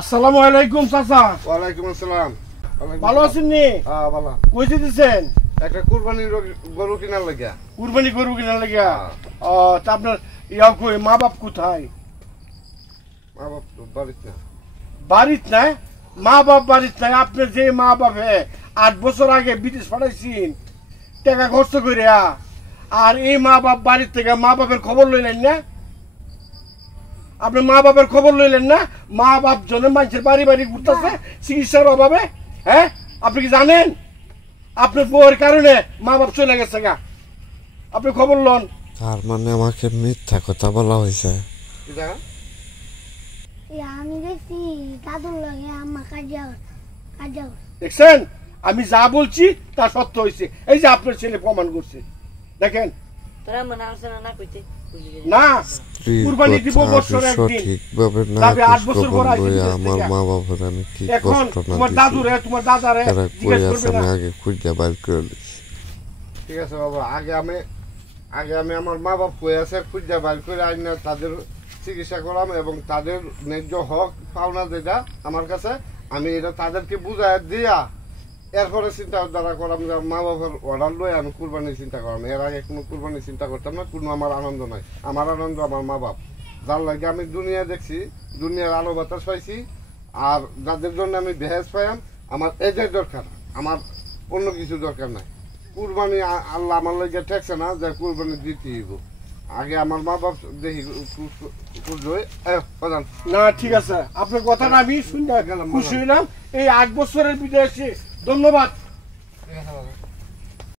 আসসালামু আলাইকুম চাচা। ওয়ালাইকুম আসসালাম। ভালো আছেন নি? হ্যাঁ ভালো। কই দিতেছেন? একটা কুরবানির গরু কেনার লাগিয়া। কুরবানি গরু কেনার লাগিয়া? ও তা আপনার ইয়া কই, মা বাপ কোথায়? মা বাপ তো বাড়িতে না। বাড়িতে না? মা বাপ বাড়িতে নাই? আপনি যে মা বাপে 8 বছর আগে বিদেশ পাঠাইছেন টাকা খরচ করিয়া, আর এই মা বাপ বাড়ির থেকে মা বাপের খবর লইলেন না? আপনি মা বাপের খবর লইলেন না? মা বাপ জনে মানুষের বাড়ি বাড়ি ঘুরতেছে চিকিৎসার অভাবে। হ্যাঁ, আপনি কি জানেন আপনার বউয়ের কারণে মা বাপ চলে গেছে গা? আপনি খবর লন। তার মানে আমাকে মিথ্যা কথা বলা হয়েছে। আমি দেখছি দাদুর লগে আম্মা কাজা দেখছেন, আমি যা বলছি তা সত্য হয়েছে। এই যে আপনার ছেলে প্রমাণ করছে, দেখেন। না, কুরবানি দিব বছরে একদিন, তবে 8 বছর পর আমার মা বাবার আমি কি এখন তোমার দাদুরে তোমার দাদারে জিজ্ঞেস করবে না? আগে খুঁজে বাইর করে দিছি। ঠিক আছে বাবা, আগে আমি আমার মা বাপ কই আছে খুঁজে বাইর করে আইনা তাদের চিকিৎসা করাম এবং তাদের ন্যায্য হক পাওনা যেটা আমার কাছে আমি এটা তাদেরকে বুঝাই দিয়া এরপরে চিন্তা দ্বারা করাম যে মা বাবার অর্ডার লই আমি কুরবানির চিন্তা করাম। এর আগে কোনো কুরবানির চিন্তা করতাম না। কোনো আমার আনন্দ নাই। আমার আনন্দ আমার মা বাপ, যার লাগে আমি দুনিয়া দেখছি, দুনিয়ার আলো বাতাস পাইছি, আর যাদের জন্য আমি বেহেজ পাইম, আমার এদের দরকার, আমার অন্য কিছু দরকার নাই। কুরবানি আল্লাহ আমার লাগে ঠেকছে না যে কুরবানি দিতেই হইব। আগে আমার মা বাপ দেখি না। ঠিক আছে, আপনার কথাটা আমি শুনে গেলাম, খুশি হইলাম। এই 8 বছরের বিদেশে ধন্যবাদ।